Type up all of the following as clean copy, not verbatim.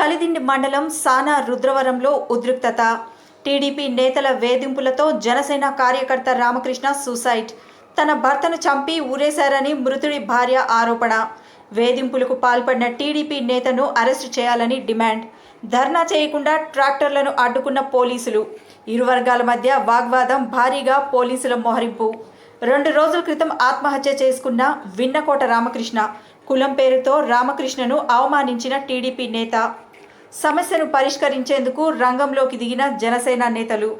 కలిదిండి మండలం సానా రుద్రవరంలో ఉద్రిక్తత. టీడీపీ నేతల వేధింపులతో జనసేన కార్యకర్త రామకృష్ణ సూసైడ్. తన భర్తను చంపి ఊరేశారని మృతుడి భార్య ఆరోపణ. వేధింపులకు పాల్పడిన టీడీపీ నేతను అరెస్టు చేయాలని డిమాండ్. ధర్నా చేయకుండా ట్రాక్టర్లను అడ్డుకున్న పోలీసులు. ఇరు వర్గాల మధ్య వాగ్వాదం, భారీగా పోలీసుల మోహరింపు. 2 రోజుల క్రితం ఆత్మహత్య చేసుకున్న విన్నకోట రామకృష్ణ. కులం పేరుతో రామకృష్ణను అవమానించిన టీడీపీ నేత. సమస్యను పరిష్కరించేందుకు రంగంలోకి దిగిన జనసేన నేతలు.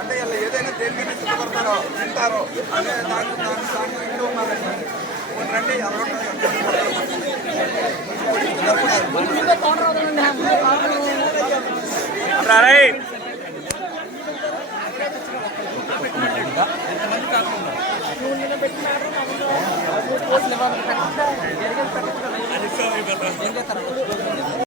అంటే ఇలా ఏదైనా దేనికైనా సిద్ధపడతారో తింటారో అనే దాని రండి ఎంతమంది